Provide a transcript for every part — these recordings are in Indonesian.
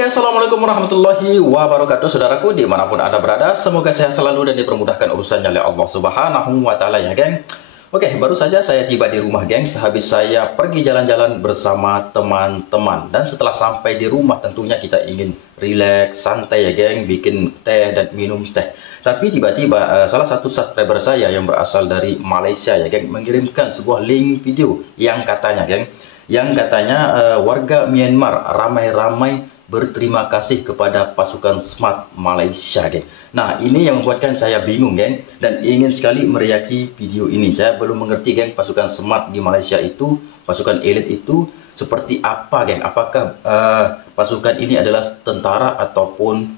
Oke, assalamualaikum warahmatullahi wabarakatuh, saudaraku dimanapun anda berada. Semoga sehat selalu dan dipermudahkan urusannya oleh Allah Subhanahu wa Ta'ala, ya, geng. Oke, baru saja saya tiba di rumah, geng. Sehabis saya pergi jalan-jalan bersama teman-teman, dan setelah sampai di rumah tentunya kita ingin rileks, santai, ya, geng, bikin teh dan minum teh. Tapi tiba-tiba salah satu subscriber saya yang berasal dari Malaysia, ya, geng, mengirimkan sebuah link video yang katanya, geng, warga Myanmar ramai-ramai berterima kasih kepada pasukan SMART Malaysia, geng. Nah, ini yang membuatkan saya bingung, geng, dan ingin sekali mereaksi video ini. Saya belum mengerti, geng, pasukan SMART di Malaysia itu, pasukan elit itu seperti apa, geng. Apakah pasukan ini adalah tentara ataupun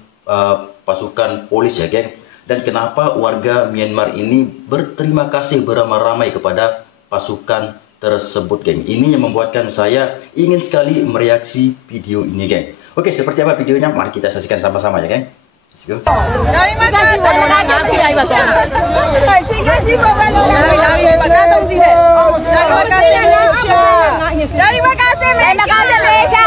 pasukan polis, ya, geng. Dan kenapa warga Myanmar ini berterima kasih beramai-ramai kepada pasukan tersebut, geng. Ini yang membuatkan saya ingin sekali mereaksi video ini, geng. Oke, seperti apa videonya? Mari kita saksikan sama-sama, ya, geng. Let's go. Terima kasih Malaysia. Terima kasih Malaysia.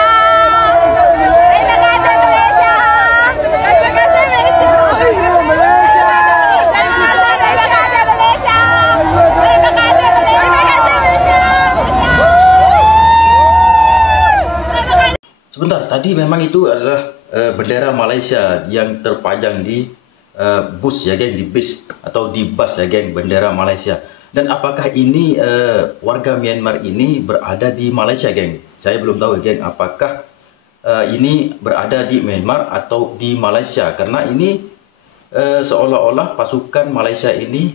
Sebentar, tadi memang itu adalah bendera Malaysia yang terpajang di bus, ya, geng, di bis atau di bus, ya, geng, bendera Malaysia. Dan apakah ini warga Myanmar ini berada di Malaysia, geng? Saya belum tahu, geng, apakah ini berada di Myanmar atau di Malaysia, karena ini seolah-olah pasukan Malaysia ini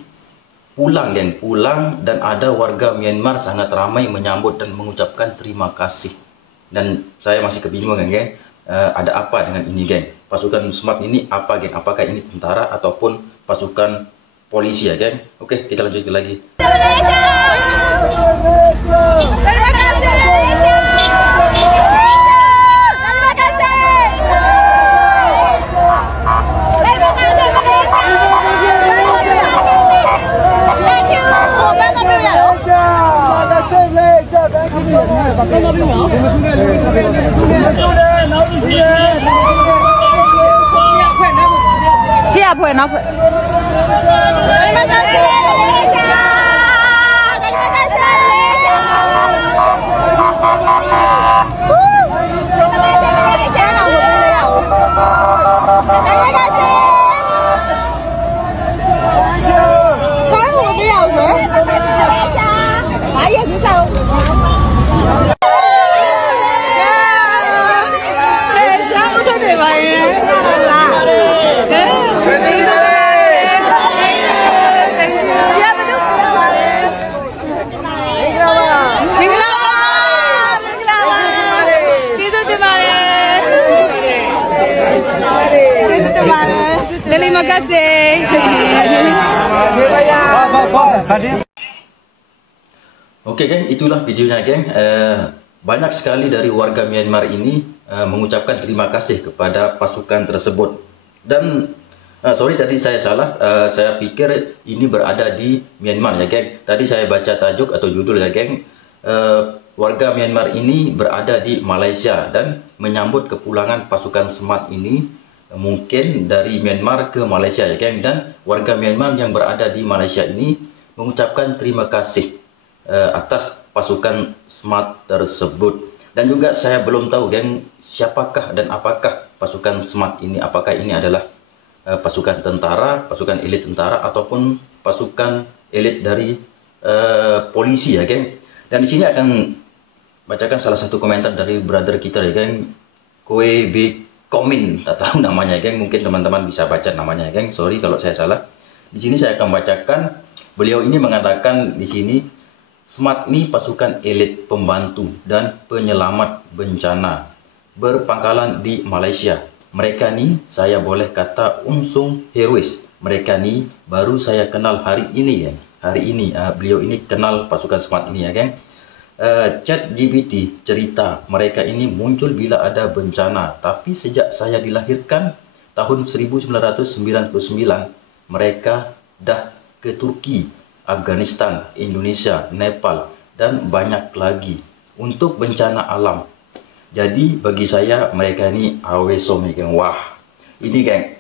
pulang, geng, pulang, dan ada warga Myanmar sangat ramai menyambut dan mengucapkan terima kasih. Dan saya masih kebingungan, geng, ada apa dengan ini, geng? Pasukan SMART ini apa, geng? Apakah ini tentara ataupun pasukan polisi, ya, geng? Oke, kita lanjutkan lagi. Siapa yang nampak? Terima kasih Malaysia. Terima kasih Malaysia. Terima kasih. Baru beliau sih. Ayah bisa. Terima kasih. Oke, geng, itulah videonya, geng. Banyak sekali dari warga Myanmar ini mengucapkan terima kasih kepada pasukan tersebut. Dan sorry, tadi saya salah. Saya pikir ini berada di Myanmar, ya, geng. Tadi saya baca tajuk atau judul, ya, geng. Warga Myanmar ini berada di Malaysia dan menyambut kepulangan pasukan SMART ini mungkin dari Myanmar ke Malaysia, ya, geng. Dan warga Myanmar yang berada di Malaysia ini mengucapkan terima kasih atas pasukan SMART tersebut. Dan juga saya belum tahu, geng, siapakah dan apakah pasukan SMART ini. Apakah ini adalah pasukan tentara, pasukan elit tentara, ataupun pasukan elit dari polisi, ya, geng. Dan di sini akan bacakan salah satu komentar dari brother kita, ya, geng, Kue B Komin, tak tahu namanya, geng. Mungkin teman-teman bisa baca namanya, geng. Sorry kalau saya salah. Di sini saya akan bacakan. Beliau ini mengatakan di sini, SMART ini pasukan elit pembantu dan penyelamat bencana berpangkalan di Malaysia. Mereka nih saya boleh kata unsung herois. Mereka nih baru saya kenal hari ini, ya. Hari ini beliau ini kenal pasukan SMART ini, ya, geng. ChatGPT cerita mereka ini muncul bila ada bencana, tapi sejak saya dilahirkan tahun 1999 mereka dah ke Turki, Afghanistan, Indonesia, Nepal, dan banyak lagi untuk bencana alam. Jadi bagi saya mereka ini awe some geng. Wah, ini geng.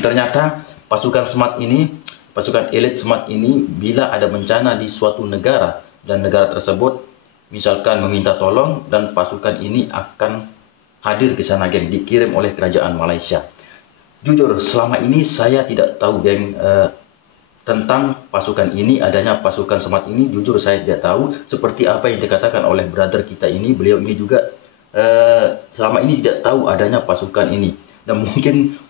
Ternyata pasukan SMAT ini, pasukan elit SMAT ini bila ada bencana di suatu negara dan negara tersebut misalkan meminta tolong, dan pasukan ini akan hadir ke sana geng, dikirim oleh kerajaan Malaysia. Jujur selama ini saya tidak tahu geng tentang pasukan ini, adanya pasukan SMAT ini. Jujur saya tidak tahu seperti apa yang dikatakan oleh brother kita ini. Beliau ini juga selama ini tidak tahu adanya pasukan ini, dan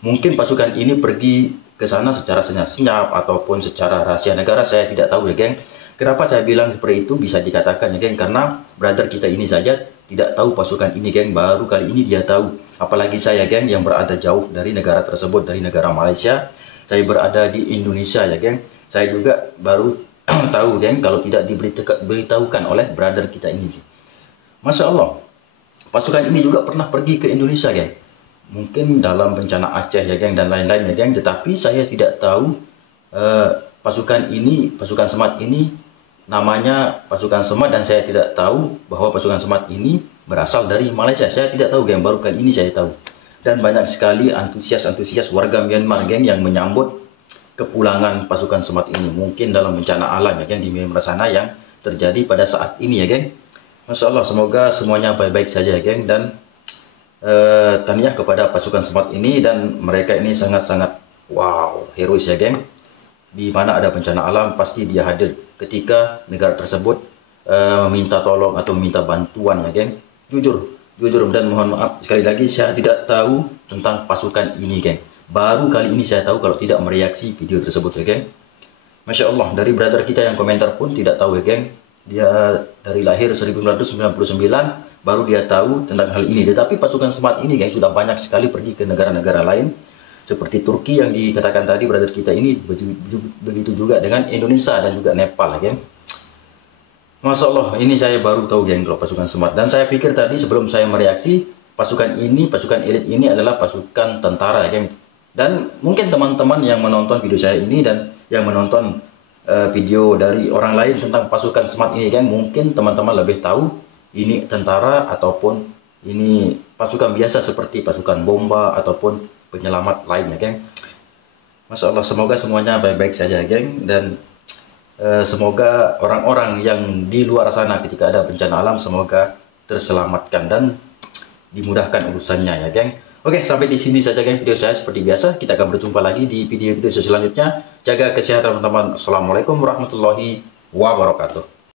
mungkin pasukan ini pergi ke sana secara senyap-senyap ataupun secara rahasia negara. Saya tidak tahu ya geng. Kenapa saya bilang seperti itu bisa dikatakan ya geng, karena brother kita ini saja tidak tahu pasukan ini geng, baru kali ini dia tahu. Apalagi saya geng yang berada jauh dari negara tersebut, dari negara Malaysia. Saya berada di Indonesia ya geng. Saya juga baru tahu geng kalau tidak diberitahukan oleh brother kita ini. Masya Allah, pasukan ini juga pernah pergi ke Indonesia geng. Mungkin dalam bencana Aceh ya geng dan lain-lain ya geng. Tetapi saya tidak tahu pasukan ini, pasukan SMAT ini namanya pasukan SMAT, dan saya tidak tahu bahwa pasukan SMAT ini berasal dari Malaysia. Saya tidak tahu geng, baru kali ini saya tahu. Dan banyak sekali antusias warga Myanmar geng yang menyambut kepulangan pasukan SMAT ini. Mungkin dalam bencana alam ya geng di Myanmar sana yang terjadi pada saat ini ya geng. Masya Allah, semoga semuanya baik-baik saja ya geng. Dan tahniah kepada pasukan SMAT ini, dan mereka ini sangat-sangat wow, herois ya geng. Di mana ada bencana alam pasti dia hadir ketika negara tersebut meminta tolong atau meminta bantuan ya geng. Jujur dan mohon maaf sekali lagi, saya tidak tahu tentang pasukan ini geng. Baru kali ini saya tahu kalau tidak mereaksi video tersebut ya geng. Masya Allah, dari brother kita yang komentar pun tidak tahu ya geng. Dia dari lahir 1999 baru dia tahu tentang hal ini. Tetapi pasukan SMAT ini geng sudah banyak sekali pergi ke negara-negara lain seperti Turki yang dikatakan tadi brother kita ini, begitu juga dengan Indonesia dan juga Nepal ya geng. Masya Allah, ini saya baru tahu geng kalau pasukan SMAT. Dan saya pikir tadi sebelum saya mereaksi, pasukan ini, pasukan elit ini adalah pasukan tentara ya geng. Dan mungkin teman-teman yang menonton video saya ini dan yang menonton video dari orang lain tentang pasukan SMAT ini geng, mungkin teman-teman lebih tahu ini tentara ataupun ini pasukan biasa seperti pasukan bomba ataupun penyelamat lainnya geng. Masya Allah, semoga semuanya baik-baik saja geng. Dan semoga orang-orang yang di luar sana ketika ada bencana alam semoga terselamatkan dan dimudahkan urusannya ya geng. Oke, sampai di sini saja geng video saya seperti biasa. Kita akan berjumpa lagi di video-video selanjutnya. Jaga kesehatan teman-teman. Assalamualaikum warahmatullahi wabarakatuh.